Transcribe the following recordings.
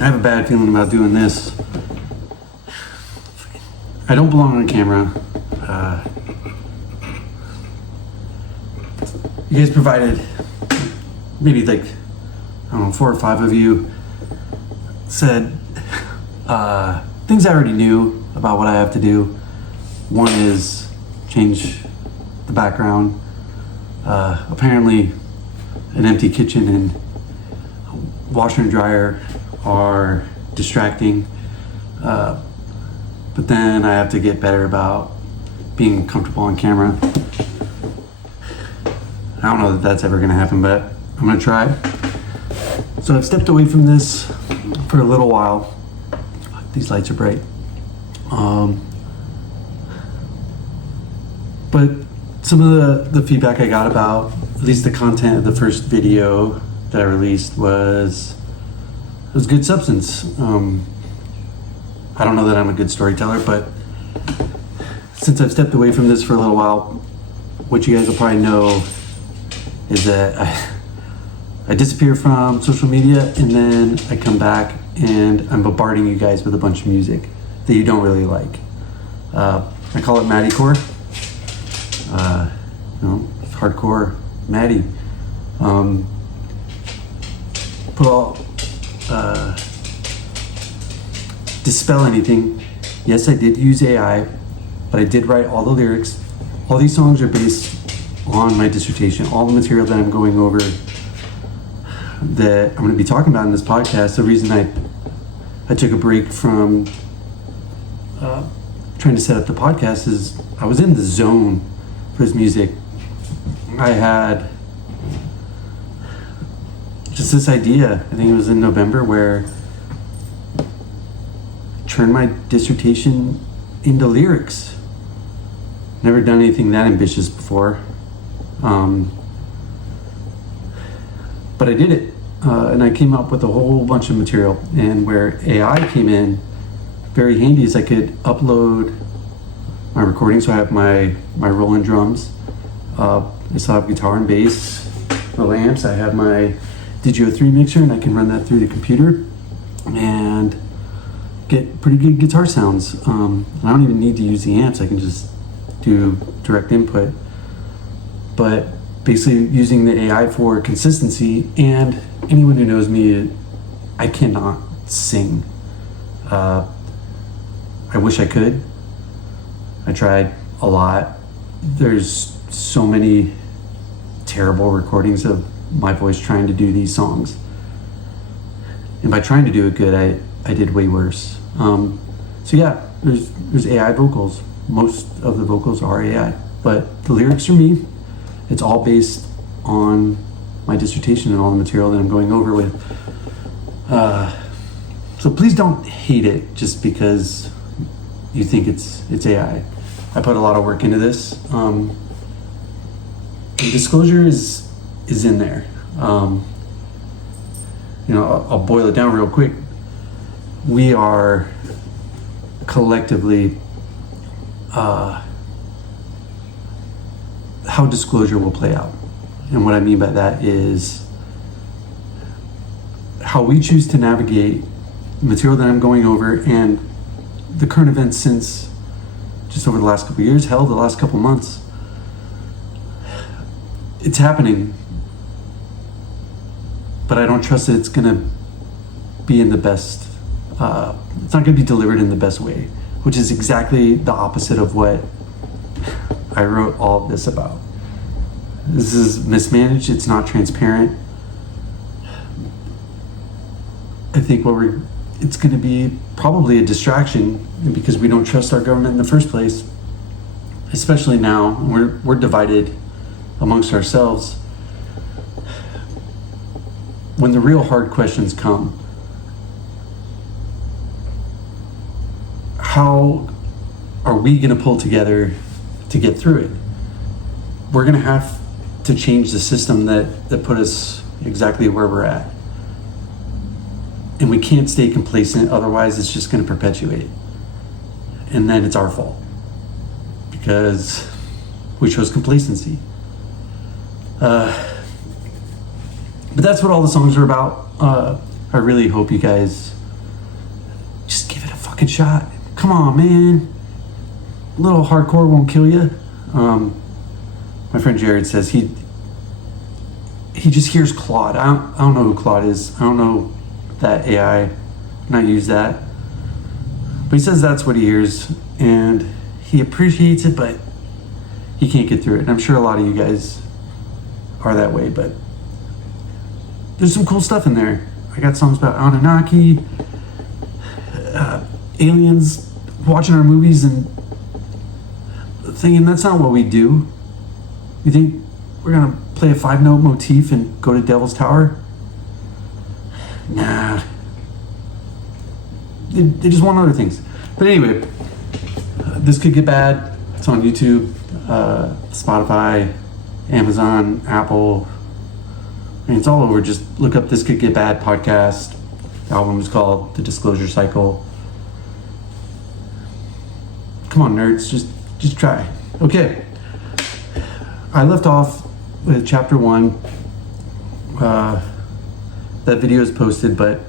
I have a bad feeling about doing this. I don't belong on camera. You guys provided, maybe like, I don't know, 4 or 5 of you said things I already knew about what I have to do. One is change the background. Apparently an empty kitchen and washer and dryer are distracting. But then I have to get better about being comfortable on camera. I don't know that that's ever gonna happen, but I'm gonna try. So I've stepped away from this for a little while. These lights are bright. But some of the feedback I got about, at least the content of the first video that I released was good substance. I don't know that I'm a good storyteller, but since I've stepped away from this for a little while, what you guys will probably know is that I disappear from social media and then I come back and I'm bombarding you guys with a bunch of music that you don't really like. I call it Maddiecore. Hardcore Maddie. Dispel anything. Yes, I did use AI, but I did write all the lyrics. All these songs are based on my dissertation. All the material that I'm going over, that I'm going to be talking about in this podcast. The reason I took a break from trying to set up the podcast is I was in the zone for his music. I had just this idea, I think it was in November, where I turned my dissertation into lyrics. Never done anything that ambitious before. But I did it, and I came up with a whole bunch of material. And where AI came in very handy is I could upload my recording. So I have my Roland drums. I still have guitar and bass, little amps. I have my Digio 3 mixer, and I can run that through the computer and get pretty good guitar sounds. I don't even need to use the amps. I can just do direct input. But basically using the AI for consistency, and anyone who knows me, I cannot sing. I wish I could. I tried a lot. There's so many terrible recordings of my voice trying to do these songs. And by trying to do it good, I did way worse. So yeah, there's AI vocals. Most of the vocals are AI, but the lyrics are me. It's all based on my dissertation and all the material that I'm going over with. So please don't hate it just because you think it's AI. I put a lot of work into this. And disclosure is in there. I'll boil it down real quick. We are collectively how disclosure will play out. And what I mean by that is how we choose to navigate the material that I'm going over and the current events since just over the last couple of years, hell, the last couple months. It's happening, but I don't trust that it's gonna be in the best, it's not gonna be delivered in the best way, which is exactly the opposite of what I wrote all of this about. This is mismanaged, it's not transparent. I think it's going to be probably a distraction because we don't trust our government in the first place, especially now. We're divided amongst ourselves. When the real hard questions come, how are we going to pull together to get through it? We're going to have to change the system that put us exactly where we're at. And we can't stay complacent, otherwise it's just going to perpetuate. And then it's our fault because we chose complacency. But that's what all the songs are about. I really hope you guys fucking shot. Come on, man. A little hardcore won't kill you. My friend Jared says he just hears Claude. I don't know who Claude is. I don't know that AI. Not use that. But he says that's what he hears, and he appreciates it, but he can't get through it. And I'm sure a lot of you guys are that way, but there's some cool stuff in there. I got songs about Anunnaki, aliens, watching our movies and thinking that's not what we do. You think we're gonna play a 5-note motif and go to Devil's Tower? Nah. They just want other things. But anyway, this could get bad. It's on YouTube, Spotify, Amazon, Apple. I mean, it's all over. Just look up This Could Get Bad podcast. The album is called The Disclosure Cycle. Come on, nerds. Just try. Okay. I left off with chapter 1. That video is posted, but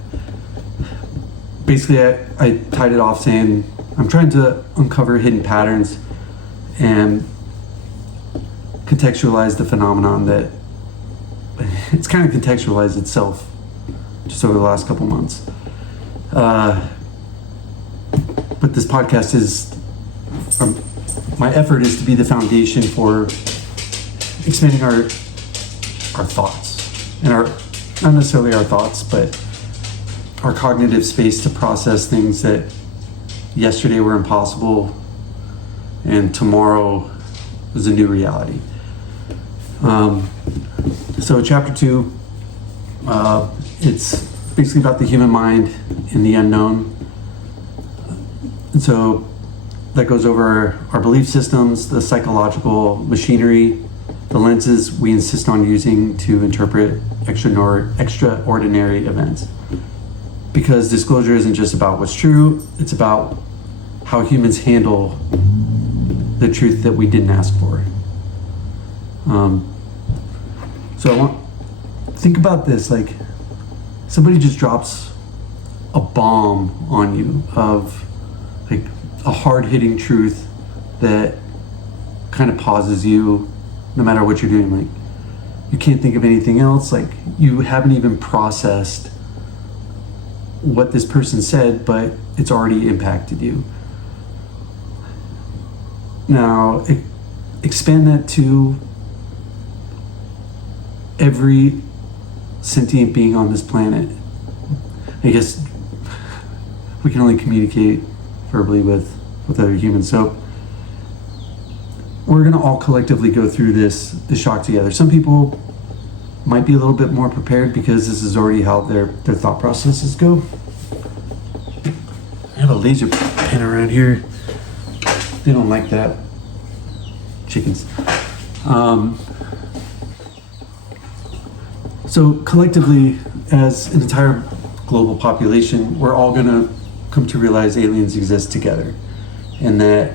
basically I tied it off saying I'm trying to uncover hidden patterns and contextualize the phenomenon that it's kind of contextualized itself just over the last couple months. But this podcast is, my effort is to be the foundation for expanding our thoughts and not necessarily our thoughts, but our cognitive space to process things that yesterday were impossible and tomorrow is a new reality. So chapter 2, it's basically about the human mind and the unknown. And so that goes over our belief systems, the psychological machinery, the lenses we insist on using to interpret extraordinary events. Because disclosure isn't just about what's true, it's about how humans handle the truth that we didn't ask for. So think about this, like somebody just drops a bomb on you of like a hard-hitting truth that kind of pauses you no matter what you're doing. Like you can't think of anything else, like you haven't even processed what this person said, but it's already impacted you. Now, expand that to every sentient being on this planet. I guess we can only communicate verbally with other humans. So we're gonna all collectively go through this shock together. Some people might be a little bit more prepared because this is already how their thought processes go. I have a laser pen around here. They don't like that. Chickens. So collectively, as an entire global population, we're all gonna come to realize aliens exist together, and that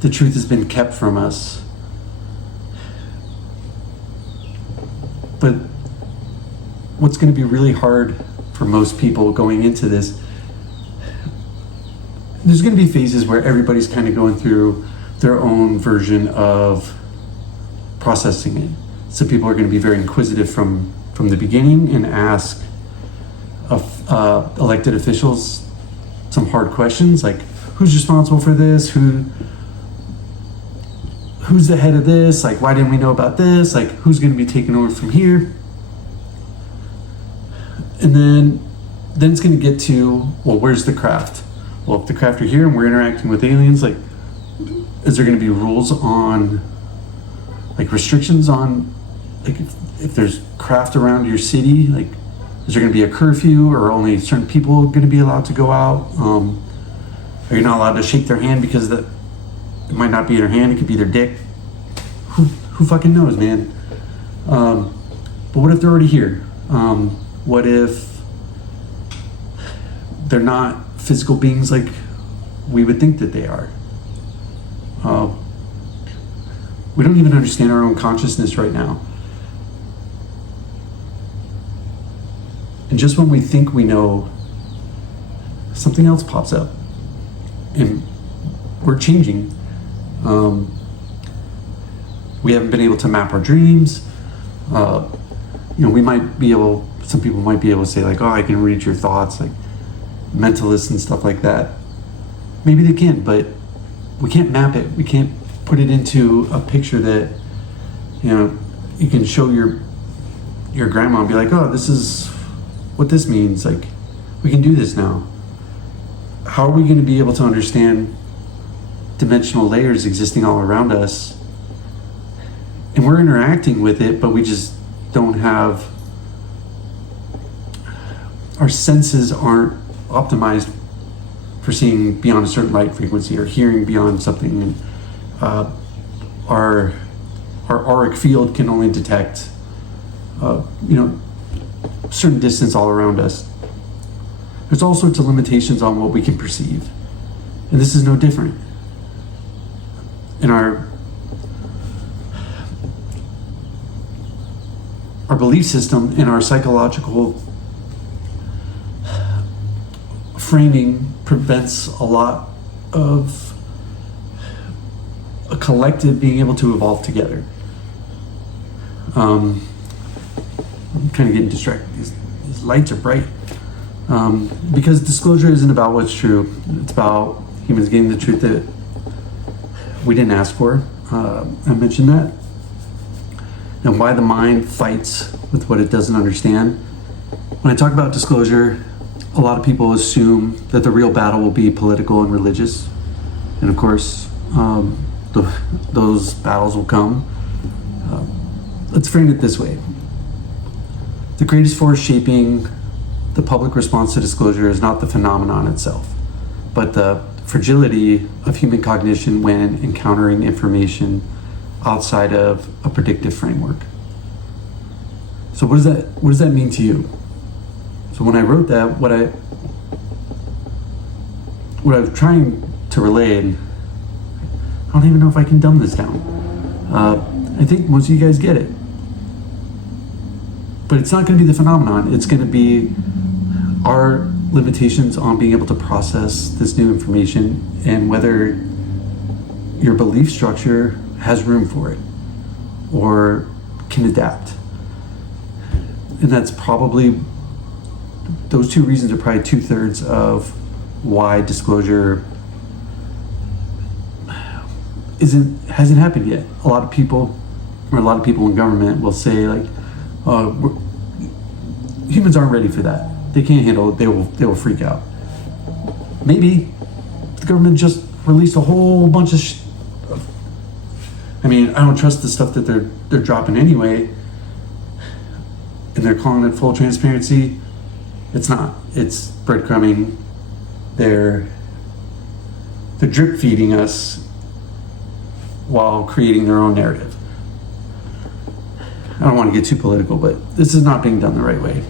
the truth has been kept from us. But what's going to be really hard for most people going into this, there's going to be phases where everybody's kind of going through their own version of processing it. Some people are going to be very inquisitive from the beginning and ask of elected officials some hard questions like, who's responsible for this? Who's the head of this? Like, why didn't we know about this? Like, who's going to be taking over from here? And then it's going to get to, well, where's the craft? Well, if the craft are here and we're interacting with aliens, like, is there going to be rules on, like, restrictions on, like, if there's craft around your city, like, is there going to be a curfew, or only certain people going to be allowed to go out? Are you not allowed to shake their hand because it might not be their hand, it could be their dick? Who fucking knows, man? But what if they're already here? What if they're not physical beings like we would think that they are? We don't even understand our own consciousness right now. And just when we think we know, something else pops up. and we're changing. We haven't been able to map our dreams. We might be able, some people might be able to say like, oh, I can read your thoughts, like mentalists and stuff like that. Maybe they can, but we can't map it. We can't put it into a picture that, you can show your grandma and be like, oh, this is what this means. Like, we can do this now. How are we going to be able to understand dimensional layers existing all around us? And we're interacting with it, but we just don't have, our senses aren't optimized for seeing beyond a certain light frequency or hearing beyond something. And our auric field can only detect, certain distance all around us. There's all sorts of limitations on what we can perceive. And this is no different. In our belief system, in our psychological framing prevents a lot of a collective being able to evolve together. I'm kind of getting distracted. These lights are bright. Because disclosure isn't about what's true. It's about humans getting the truth that we didn't ask for. I mentioned that. And why the mind fights with what it doesn't understand. When I talk about disclosure, a lot of people assume that the real battle will be political and religious. And of course, those battles will come. Let's frame it this way. The greatest force shaping the public response to disclosure is not the phenomenon itself, but the fragility of human cognition when encountering information outside of a predictive framework. So what does that mean to you? So when I wrote that, what I was trying to relay, and I don't even know if I can dumb this down. I think most of you guys get it. But it's not going to be the phenomenon. It's going to be our limitations on being able to process this new information and whether your belief structure has room for it or can adapt. And that's probably, those two reasons are probably 2/3 of why disclosure hasn't happened yet. A lot of people in government will say like, humans aren't ready for that. They can't handle it. They will freak out. Maybe the government just released a whole bunch of I don't trust the stuff that they're dropping anyway, and they're calling it full transparency. It's not. It's breadcrumbing. They're drip feeding us while creating their own narrative. I don't want to get too political, but this is not being done the right way.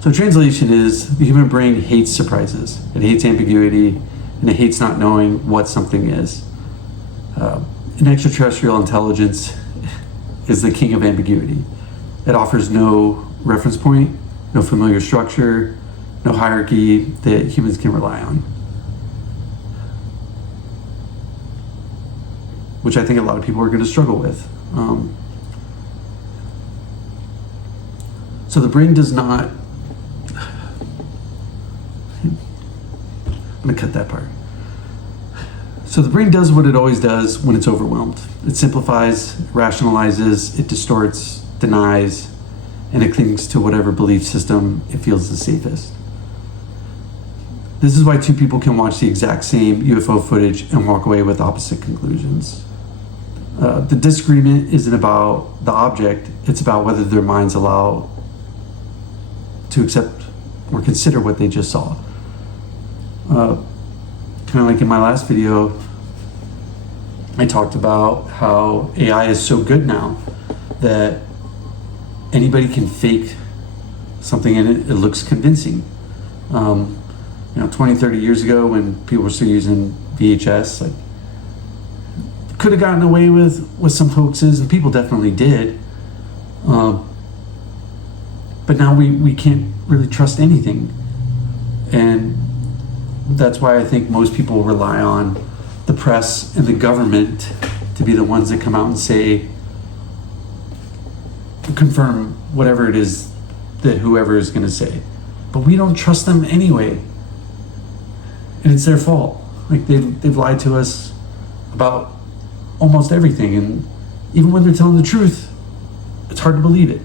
So translation is, the human brain hates surprises. It hates ambiguity, and it hates not knowing what something is. An extraterrestrial intelligence is the king of ambiguity. It offers no reference point, no familiar structure, no hierarchy that humans can rely on. Which I think a lot of people are going to struggle with. So the brain does not, I'm going to cut that part. So the brain does what it always does when it's overwhelmed. It simplifies, rationalizes, it distorts, denies, and it clings to whatever belief system it feels the safest. This is why two people can watch the exact same UFO footage and walk away with opposite conclusions. The disagreement isn't about the object, it's about whether their minds allow to accept or consider what they just saw. Kind of like in my last video, I talked about how AI is so good now that anybody can fake something and it looks convincing. 20, 30 years ago when people were still using VHS, like, could have gotten away with some hoaxes, and people definitely did. But now we can't really trust anything. And That's why I think most people rely on the press and the government to be the ones that come out and say, confirm whatever it is that whoever is going to say. But we don't trust them anyway. And it's their fault. Like they've lied to us about almost everything. And even when they're telling the truth, it's hard to believe it.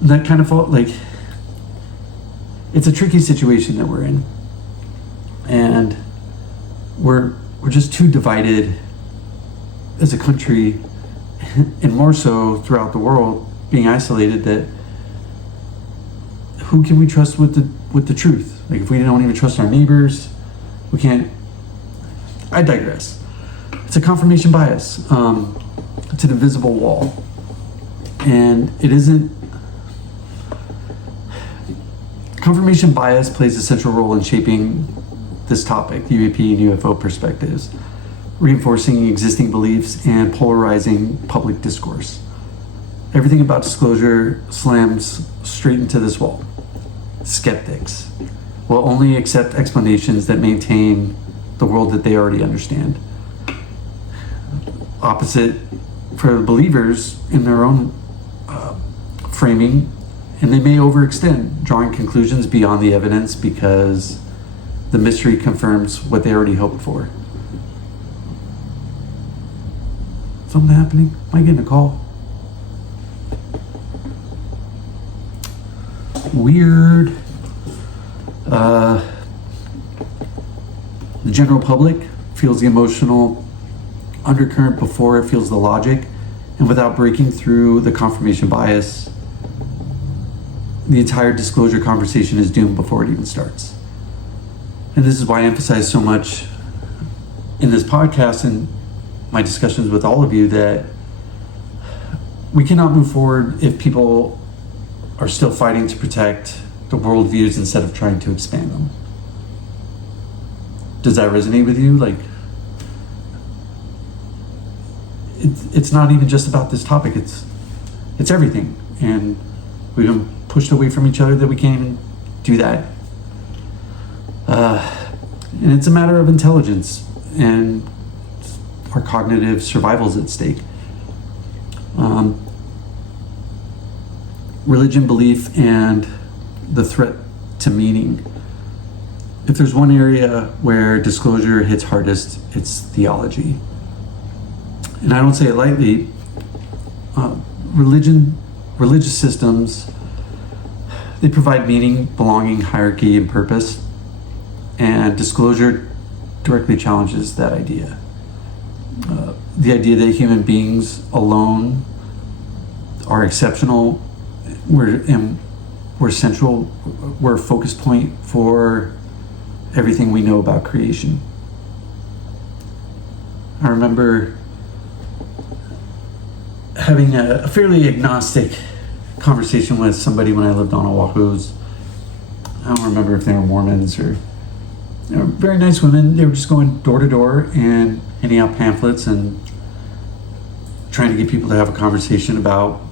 And that kind of fault, like, it's a tricky situation that we're in. And we're just too divided as a country, and more so throughout the world, being isolated, that who can we trust with the truth? Like, if we don't even trust our neighbors, we can't. I digress. It's a confirmation bias. It's an invisible wall, and it isn't. Confirmation bias plays a central role in shaping this topic, UAP and UFO perspectives, reinforcing existing beliefs and polarizing public discourse. Everything about disclosure slams straight into this wall. Skeptics will only accept explanations that maintain the world that they already understand. Opposite for believers in their own framing, and they may overextend, drawing conclusions beyond the evidence because the mystery confirms what they already hoped for. Something happening? Am I getting a call? Weird. The general public feels the emotional undercurrent before it feels the logic, and without breaking through the confirmation bias, the entire disclosure conversation is doomed before it even starts. And this is why I emphasize so much in this podcast and my discussions with all of you that we cannot move forward if people are still fighting to protect the worldviews instead of trying to expand them. Does that resonate with you? Like, it's not even just about this topic. It's everything, and we've been pushed away from each other that we can't even do that. And it's a matter of intelligence, and our cognitive survival is at stake. Religion, belief, and the threat to meaning. If there's one area where disclosure hits hardest, it's theology. And I don't say it lightly. Religious systems, they provide meaning, belonging, hierarchy, and purpose. And disclosure directly challenges that idea. The idea that human beings alone are exceptional, we're central, we're a focus point for everything we know about creation. I remember having a fairly agnostic conversation with somebody when I lived on Oahu. I don't remember if they were Mormons or, they were very nice women. They were just going door to door and handing out pamphlets and trying to get people to have a conversation about,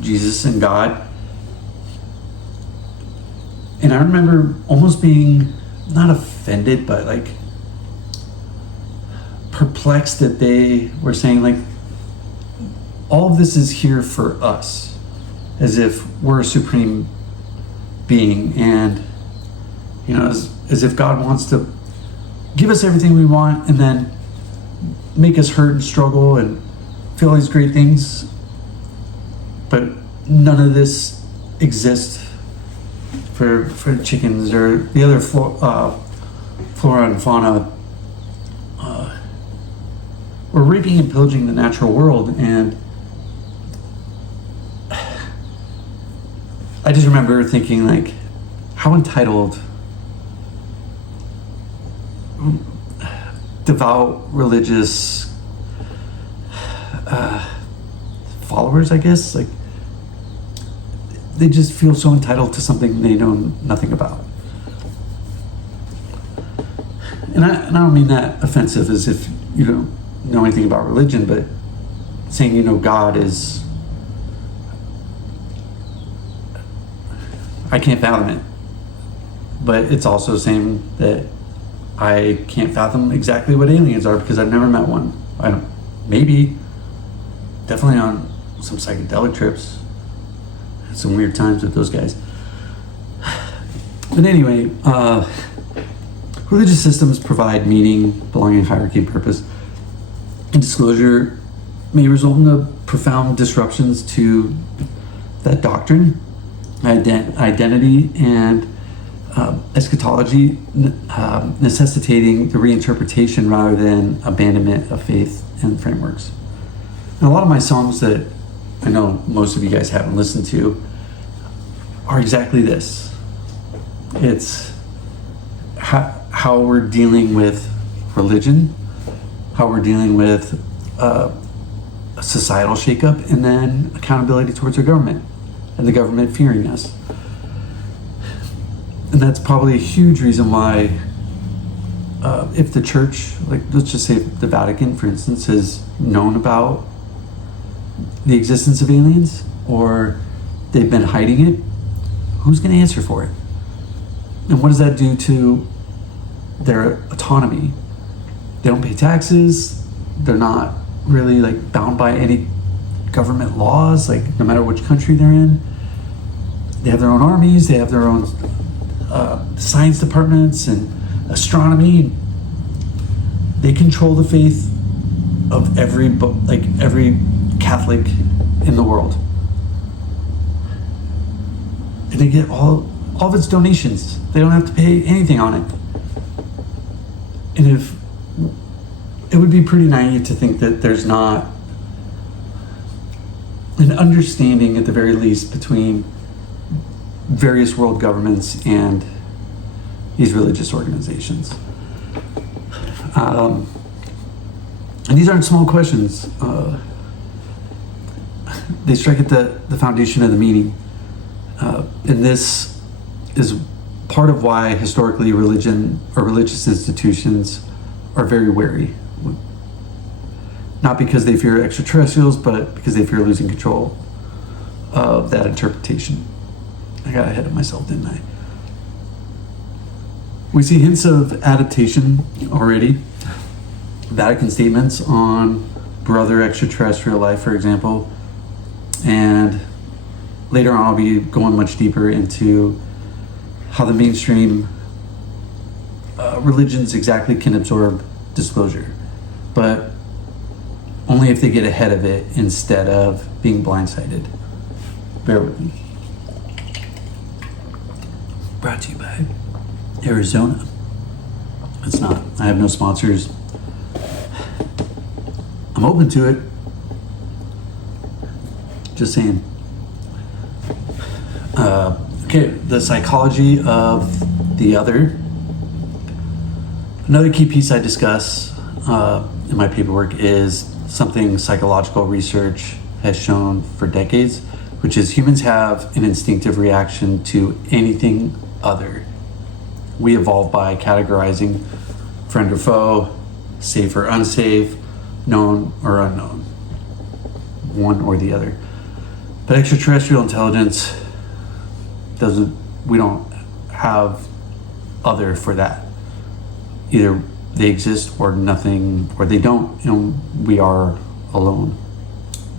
Jesus and God. And I remember almost being not offended, but like perplexed that they were saying, like, all of this is here for us, as if we're a supreme being, and as if God wants to give us everything we want and then make us hurt and struggle and feel all these great things, but none of this exists for chickens or the other flora and fauna. We're raping and pillaging the natural world, and I just remember thinking, like, how entitled devout religious followers, I guess, like, they just feel so entitled to something they know nothing about. And I don't mean that offensive, as if you don't know anything about religion, but saying God is, I can't fathom it. But it's also saying that I can't fathom exactly what aliens are because I've never met one. I don't, maybe, definitely on some psychedelic trips. Had some weird times with those guys. But anyway, religious systems provide meaning, belonging, hierarchy, and purpose. And disclosure may result in profound disruptions to that doctrine, identity, and eschatology, necessitating the reinterpretation rather than abandonment of faith and frameworks. And a lot of my songs that I know most of you guys haven't listened to are exactly this. It's how we're dealing with religion, how we're dealing with a societal shakeup, and then accountability towards our government and the government fearing us. And that's probably a huge reason why if the church, like let's just say the Vatican, for instance, has known about the existence of aliens or they've been hiding it, who's going to answer for it? And what does that do to their autonomy? They don't pay taxes. They're not really like bound by any government laws, like no matter which country they're in. They have their own armies. They have their own science departments and astronomy. They control the faith of every Catholic in the world, and they get all of its donations. They don't have to pay anything on it. And if it would be pretty naive to think that there's not an understanding, at the very least, between various world governments and these religious organizations. And these aren't small questions. They strike at the foundation of the meaning. And this is part of why historically religion or religious institutions are very wary. Not because they fear extraterrestrials, but because they fear losing control of that interpretation. I got ahead of myself, didn't I? We see hints of adaptation already. Vatican statements on brother extraterrestrial life, for example. And later on, I'll be going much deeper into how the mainstream religions exactly can absorb disclosure, but only if they get ahead of it instead of being blindsided. Bear with me. Brought to you by Arizona. It's not. I have no sponsors. I'm open to it. Just saying. Okay, the psychology of the other. Another key piece I discuss in my paperwork is something psychological research has shown for decades, which is humans have an instinctive reaction to anything other. We evolved by categorizing friend or foe, safe or unsafe, known or unknown, one or the other. But extraterrestrial intelligence we don't have other for that. Either they exist or nothing, or they don't, we are alone.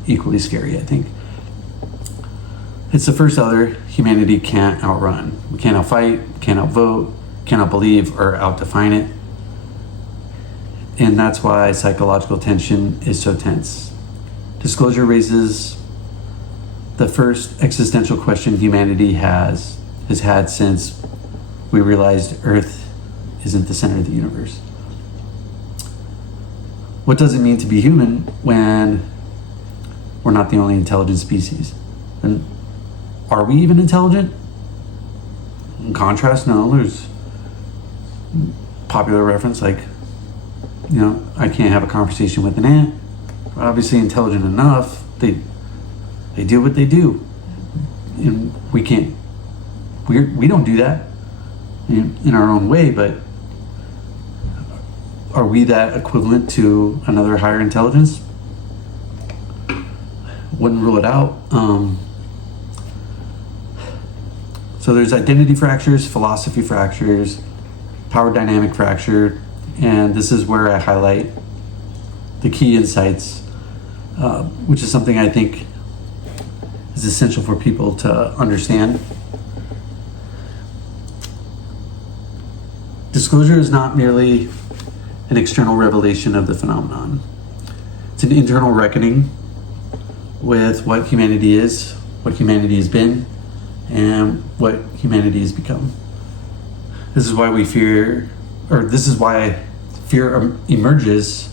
Equally scary, I think. It's the first other humanity can't outrun. We can't outfight, can't outvote, cannot believe or outdefine it. And that's why psychological tension is so tense. Disclosure raises the first existential question humanity has had since we realized Earth isn't the center of the universe. What does it mean to be human when we're not the only intelligent species? And are we even intelligent? In contrast, no, there's popular reference like, I can't have a conversation with an ant. We're obviously intelligent enough. They do what they do. And we can't, we don't do that in our own way, but are we that equivalent to another higher intelligence? Wouldn't rule it out. So there's identity fractures, philosophy fractures, power dynamic fracture, and this is where I highlight the key insights, which is something I think is essential for people to understand. Disclosure is not merely an external revelation of the phenomenon. It's an internal reckoning with what humanity is, what humanity has been, and what humanity has become. This is why we fear, or this is why fear emerges.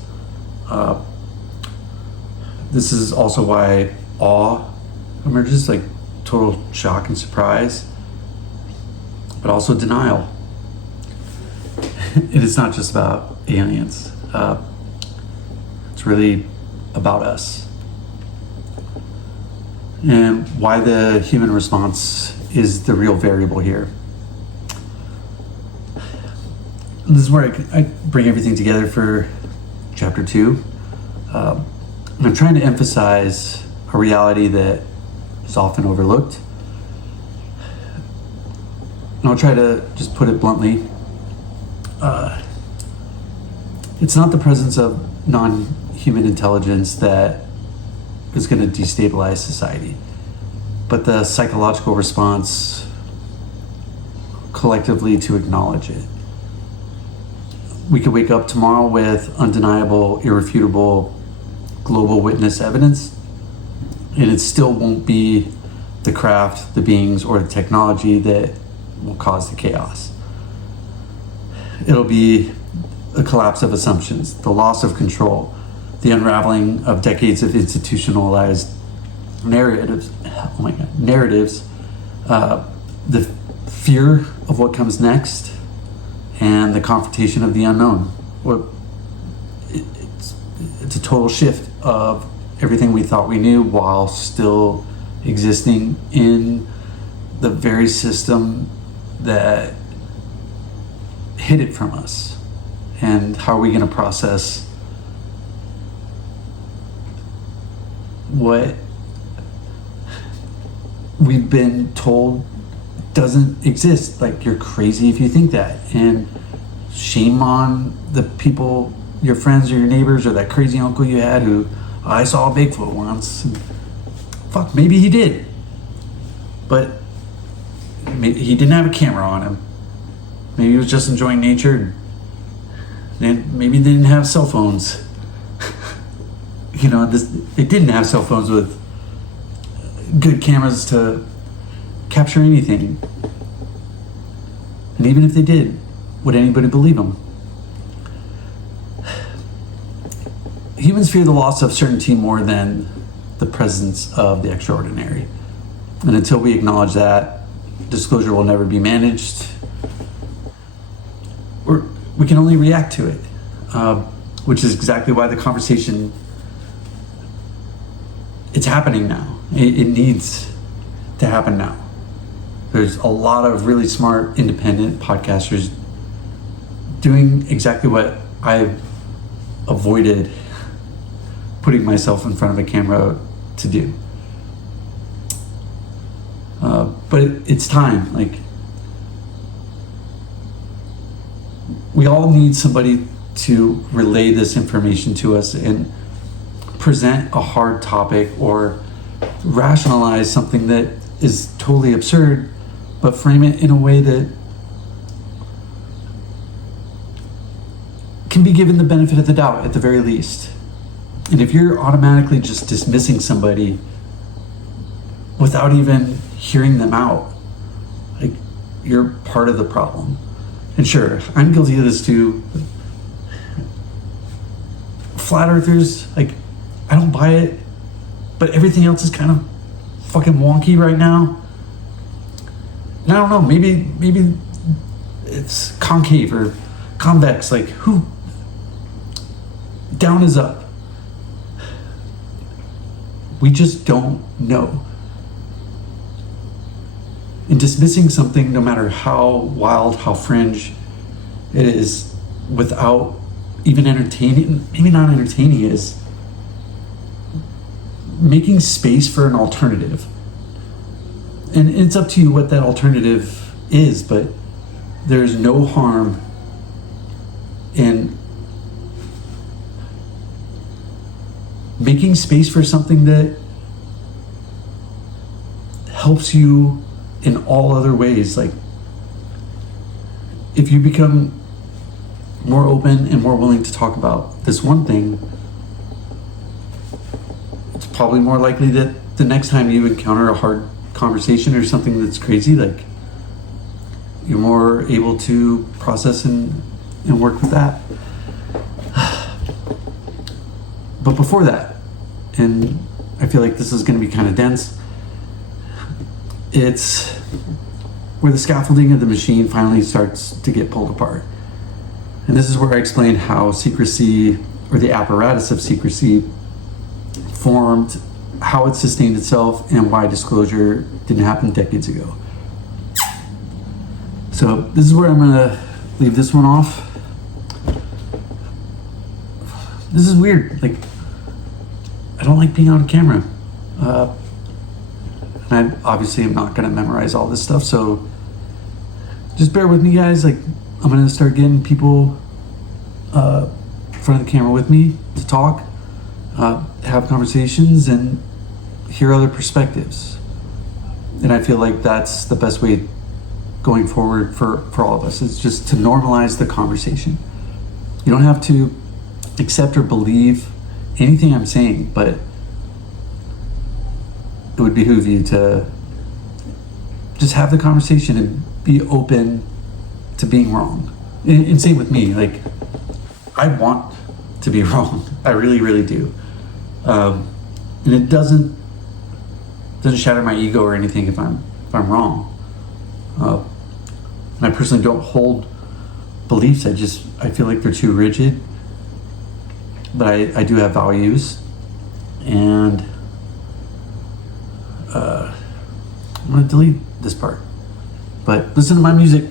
This is also why awe emerges, like total shock and surprise, but also denial. It is not just about aliens. It's really about us. And why the human response is the real variable here. This is where I bring everything together for chapter 2. And I'm trying to emphasize a reality that is often overlooked. And I'll try to just put it bluntly. It's not the presence of non-human intelligence that is going to destabilize society, but the psychological response collectively to acknowledge it. We could wake up tomorrow with undeniable, irrefutable global witness evidence, and it still won't be the craft, the beings, or the technology that will cause the chaos. It'll be a collapse of assumptions, the loss of control, the unraveling of decades of institutionalized narratives, the fear of what comes next, and the confrontation of the unknown. It's a total shift of everything we thought we knew while still existing in the very system that hid it from us. And how are we going to process what we've been told doesn't exist? Like, you're crazy if you think that. And shame on the people, your friends or your neighbors, or that crazy uncle you had who, I saw a Bigfoot once. Fuck, maybe he did. But he didn't have a camera on him. Maybe he was just enjoying nature. And maybe they didn't have cell phones. They didn't have cell phones with good cameras to capture anything. And even if they did, would anybody believe them? Humans fear the loss of certainty more than the presence of the extraordinary. And until we acknowledge that, disclosure will never be managed. We can only react to it, which is exactly why the conversation, it's happening now. It needs to happen now. There's a lot of really smart, independent podcasters doing exactly what I've avoided putting myself in front of a camera to do. But it's time. Like, we all need somebody to relay this information to us and present a hard topic or rationalize something that is totally absurd, but frame it in a way that can be given the benefit of the doubt at the very least. And if you're automatically just dismissing somebody without even hearing them out, like, you're part of the problem. And sure, I'm guilty of this too. Flat earthers, like, I don't buy it, but everything else is kind of fucking wonky right now. And I don't know, maybe it's concave or convex, like, who? Down is up. We just don't know. And dismissing something, no matter how wild, how fringe it is, without even entertaining, maybe not entertaining, is making space for an alternative. And it's up to you what that alternative is, but there's no harm in making space for something that helps you in all other ways. Like, if you become more open and more willing to talk about this one thing, it's probably more likely that the next time you encounter a hard conversation or something that's crazy, like, you're more able to process and work with that. But before that, and I feel like this is going to be kind of dense, it's where the scaffolding of the machine finally starts to get pulled apart. And this is where I explain how secrecy, or the apparatus of secrecy, formed, how it sustained itself, and why disclosure didn't happen decades ago. So this is where I'm going to leave this one off. This is weird. Like, I don't like being on camera. And I obviously am not going to memorize all this stuff, so just bear with me, guys. Like, I'm going to start getting people in front of the camera with me to talk, have conversations, and hear other perspectives. And I feel like that's the best way going forward for all of us. It's just to normalize the conversation. You don't have to accept or believe anything I'm saying, but it would behoove you to just have the conversation and be open to being wrong. And same with me. Like, I want to be wrong. I really, really do. And it doesn't shatter my ego or anything if I'm wrong. And I personally don't hold beliefs. I feel like they're too rigid. But I do have values, and I'm gonna delete this part. But listen to my music.